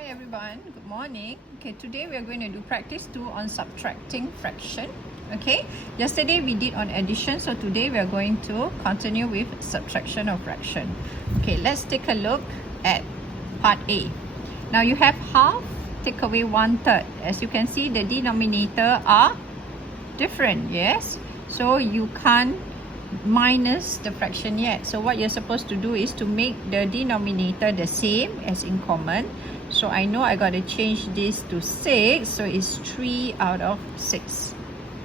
Hi everyone, good morning. Okay, today we are going to do practice 2 on subtracting fraction. Okay, yesterday we did on addition, so today we are going to continue with subtraction of fraction. Okay, let's take a look at part A. Now you have half, take away 1/3. As you can see, the denominator are different, yes? So you can't minus the fraction yet. So what you're supposed to do is to make the denominator the same as in common. So I know I got to change this to 6, so it's 3 out of 6.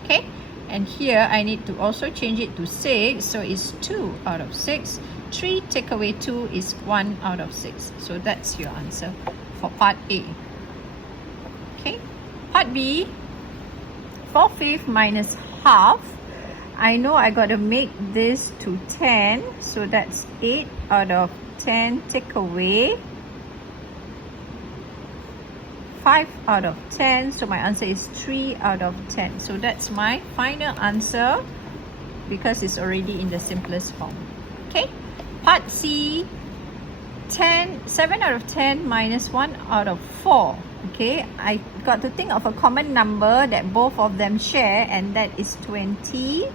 Okay, and here I need to also change it to 6, so it's 2 out of 6. 3 take away 2 is 1 out of 6. So that's your answer for part A. Okay, part B, 4/5 minus half. I know I got to make this to 10, so that's 8 out of 10 take away 5 out of 10, so my answer is 3 out of 10. So that's my final answer because it's already in the simplest form. Okay, part C, 7 out of 10 minus 1 out of 4. Okay, I got to think of a common number that both of them share, and that is 20.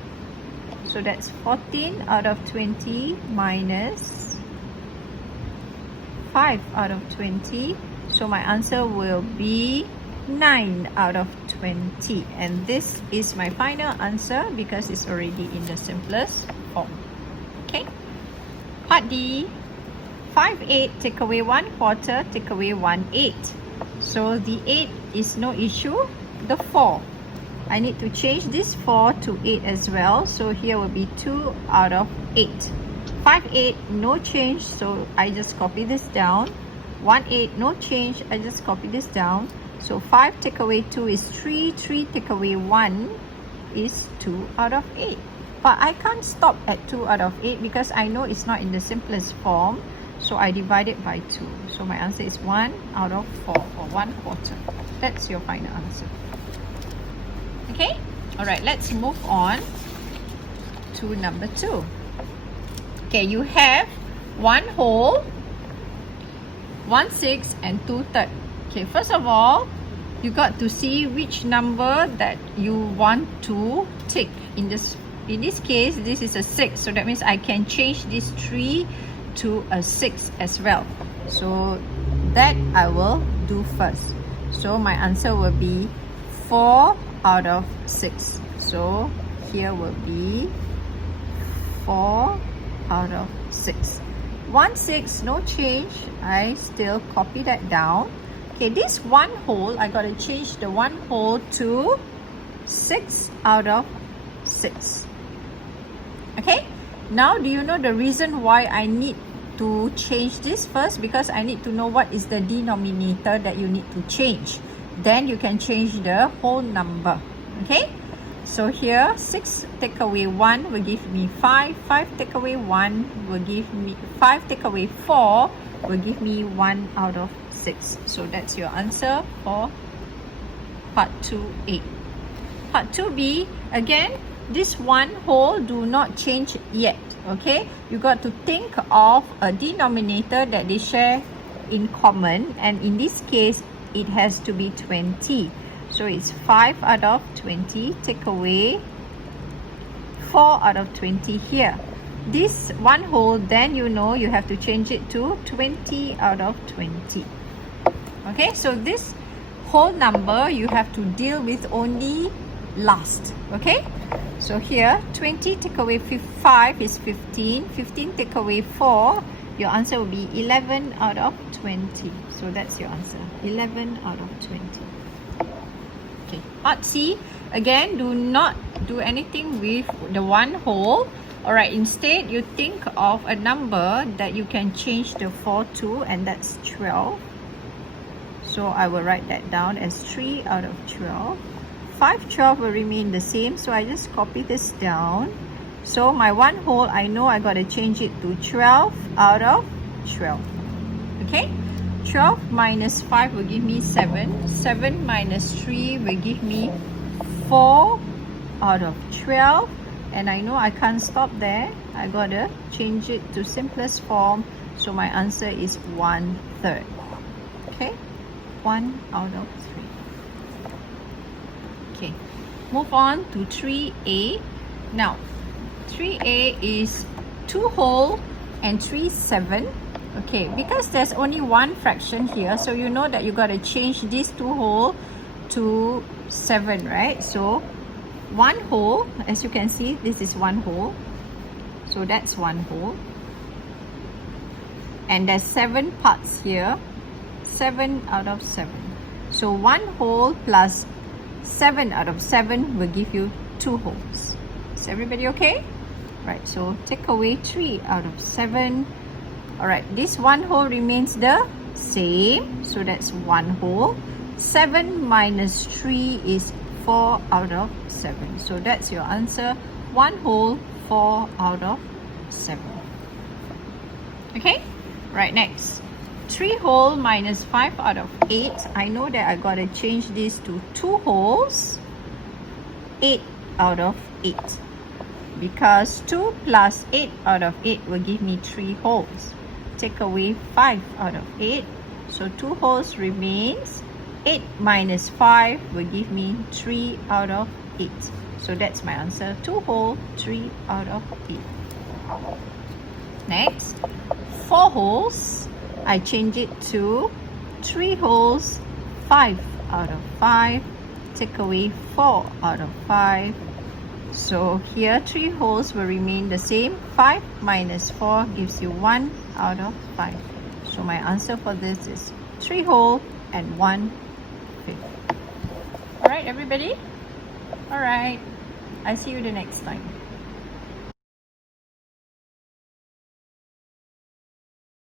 So that's 14 out of 20 minus 5 out of 20. So my answer will be 9 out of 20. And this is my final answer because it's already in the simplest form. Okay. Part D, 5/8 take away 1/4 take away 1/8. So the 8 is no issue. The 4, I need to change this 4 to 8 as well. So here will be 2 out of 8. 5/8, no change. So I just copy this down. 1/8, no change. I just copy this down. So 5 take away 2 is 3. 3 take away 1 is 2 out of 8. But I can't stop at 2 out of 8 because I know it's not in the simplest form. So I divide it by 2. So my answer is 1 out of 4, or 1/4. That's your final answer. Okay? Alright, let's move on to number 2. Okay, you have 1 whole, 1/6 and 2/3. Okay, first of all, you got to see which number that you want to take. In this case, this is a 6, so that means I can change this 3 to a 6 as well. So that I will do first. So my answer will be 4 out of 6. So here will be 4 out of 6. 1/6, no change. I still copy that down. Okay, this 1 whole, I got to change the 1 whole to 6 out of 6. Okay, now do you know the reason why I need to change this first? Because I need to know what is the denominator that you need to change. Then you can change the whole number. Okay, so here 6 take away 1 will give me 5. 5 take away 1 will give me 5 take away 4 will give me 1 out of 6. So that's your answer for part 2A. Part 2B, again, this 1 whole do not change yet. Okay, you got to think of a denominator that they share in common, and in this case it has to be 20. So it's 5 out of 20 take away 4 out of 20 here. This 1 whole, then you know you have to change it to 20 out of 20. Okay, so this whole number you have to deal with only last. Okay, so here 20 take away 5 is 15. 15 take away 4, your answer will be 11 out of 20. So that's your answer, 11 out of 20. Okay, part C, again, do not do anything with the 1 whole. Alright, instead you think of a number that you can change the 4 to, and that's 12. So I will write that down as 3 out of 12. 5, 12 will remain the same, so I just copy this down. So my 1 whole, I know I got to change it to 12 out of 12. Okay, 12 minus 5 will give me 7. 7 minus 3 will give me 4 out of 12. And I know I can't stop there. I got to change it to simplest form. So my answer is 1/3. Okay, 1 out of 3. Okay, move on to 3a. Now 3a is 2 whole and 3 7. Okay, because there's only one fraction here, so you know that you got to change these 2 whole to 7, right? So 1 whole, as you can see, this is 1 whole, so that's 1 whole, and there's 7 parts here, 7 out of 7. So 1 whole plus 7 out of 7 will give you 2 wholes. Is everybody okay? Right, so take away 3 out of 7. Alright, this 1 whole remains the same, so that's 1 whole. 7 minus 3 is 4 out of 7. So that's your answer, 1 whole, 4 out of 7. Okay, right, next. 3 whole minus 5 out of 8. I know that I got to change this to 2 wholes, 8 out of 8. Because 2 plus 8 out of 8 will give me 3 wholes. Take away 5 out of 8. So 2 wholes remains. 8 minus 5 will give me 3 out of 8. So that's my answer, 2 whole, 3 out of 8. Next, 4 wholes. I change it to 3 wholes, 5 out of 5. Take away 4 out of 5. So here 3 wholes will remain the same. 5 minus 4 gives you 1 out of 5. So my answer for this is 3 whole and 1 fifth. Alright, everybody? Alright, I see you the next time.